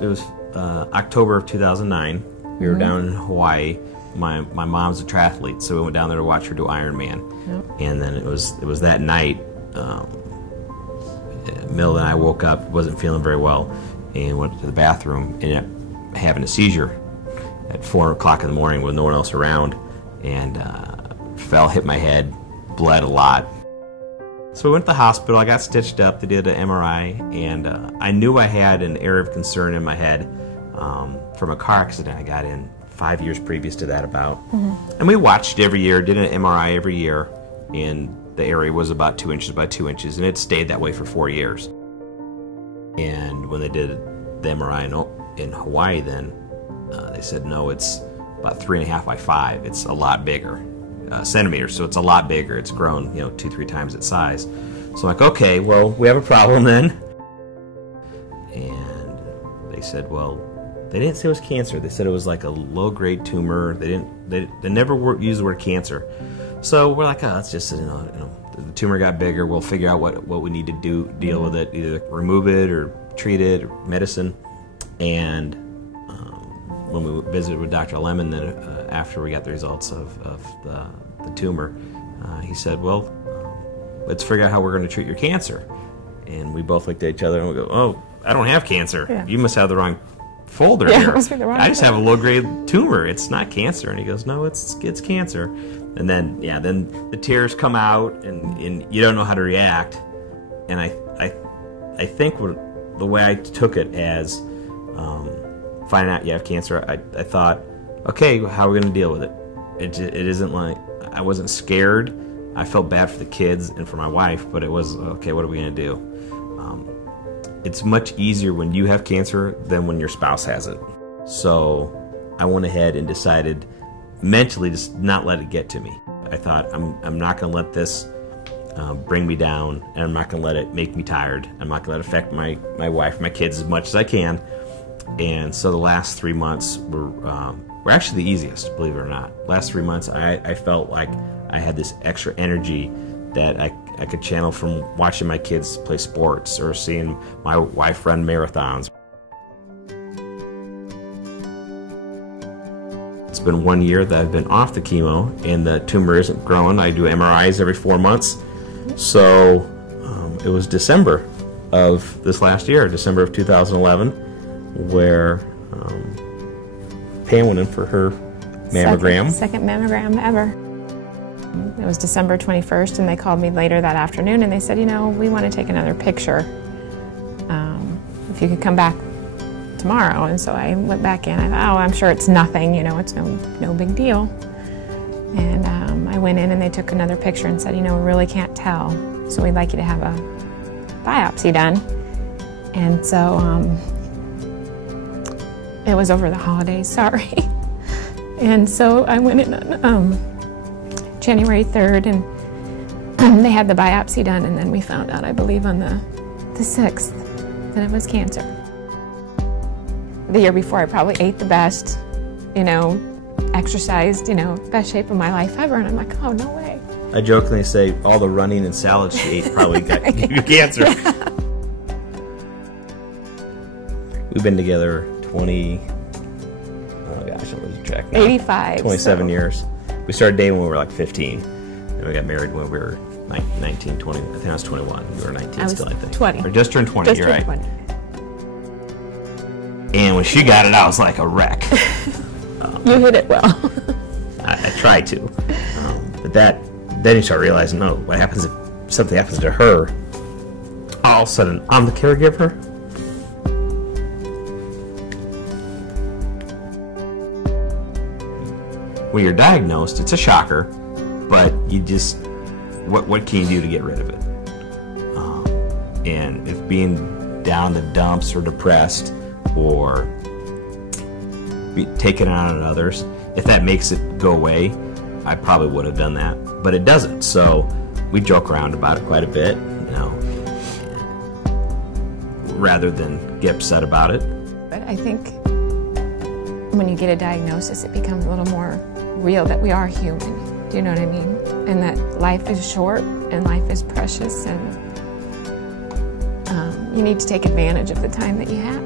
was October of 2009. We were down in Hawaii. My mom's a triathlete, so we went down there to watch her do Ironman. Yep. And then it was that night, Mill and I woke up, wasn't feeling very well, and went to the bathroom, ended up having a seizure at 4 o'clock in the morning with no one else around, and fell, hit my head, bled a lot. So we went to the hospital, I got stitched up, they did an MRI, and I knew I had an area of concern in my head from a car accident I got in 5 years previous to that about. And we watched it every year, did an MRI every year, and the area was about 2 inches by 2 inches, and it stayed that way for 4 years. And when they did the MRI in Hawaii then, they said, no, it's about 3.5 by 5. It's a lot bigger, centimeters, so it's a lot bigger. It's grown, 2-3 times its size. So I'm like, okay, well, we have a problem then. And they said, well, they didn't say it was cancer. They said it was like a low-grade tumor. They never used the word cancer. So we're like, oh, it's just, the tumor got bigger. We'll figure out what we need to deal with it, either remove it or treat it or medicine. And when we visited with Dr. Lemon, then after we got the results of the tumor, he said, well, let's figure out how we're going to treat your cancer. And we both looked at each other and we go, oh, I don't have cancer. Yeah. You must have the wrong folder here. It must be the wrong I just have a low-grade tumor. It's not cancer. And he goes, no, it's cancer. And then, then the tears come out, and you don't know how to react. And I think the way I took it as finding out you have cancer, I thought, okay, how are we going to deal with it? It isn't like, I wasn't scared. I felt bad for the kids and for my wife, but it was, okay, what are we going to do? It's much easier when you have cancer than when your spouse has it. So I went ahead and decided mentally just not let it get to me. I thought, I'm not going to let this bring me down, and I'm not going to let it make me tired. I'm not going to let it affect my wife, my kids as much as I can. And so the last 3 months were actually the easiest, believe it or not. Last 3 months, I felt like I had this extra energy that I could channel from watching my kids play sports or seeing my wife run marathons. It's been 1 year that I've been off the chemo, and the tumor isn't growing. I do MRIs every 4 months. So it was December of this last year, December of 2011, where Pam went in for her mammogram. Second mammogram ever. It was December 21st, and they called me later that afternoon, and they said, we want to take another picture. If you could come back tomorrow. And so I went back in. I thought, oh, I'm sure it's nothing, it's no big deal. And I went in, and they took another picture and said, we really can't tell, so we'd like you to have a biopsy done. And so it was over the holidays, sorry. And so I went in on January 3rd, and they had the biopsy done, and then we found out, I believe, on the 6th that it was cancer. The year before, I probably ate the best, exercised, best shape of my life ever, and I'm like, oh, no way. I jokingly say all the running and salads she ate probably got you cancer. Yeah. We've been together 20, oh gosh, I'm losing track now. 85. 27 years. We started dating when we were like 15, and we got married when we were 19, 20. I think I was 21. We were 19 still, I think. 20. Or just turned 20, you're right. 20. And when she got it, I was like a wreck. You hit it well. I tried to. But then you start realizing, no, what happens if something happens to her? All of a sudden, I'm the caregiver. When you're diagnosed, it's a shocker, but you just, what can you do to get rid of it? And if being down the dumps or depressed or taking it out on others, if that makes it go away, I probably would have done that, but it doesn't. So we joke around about it quite a bit, rather than get upset about it. But I think when you get a diagnosis, it becomes a little more real that we are human. Do you know what I mean? And that life is short and life is precious, and you need to take advantage of the time that you have.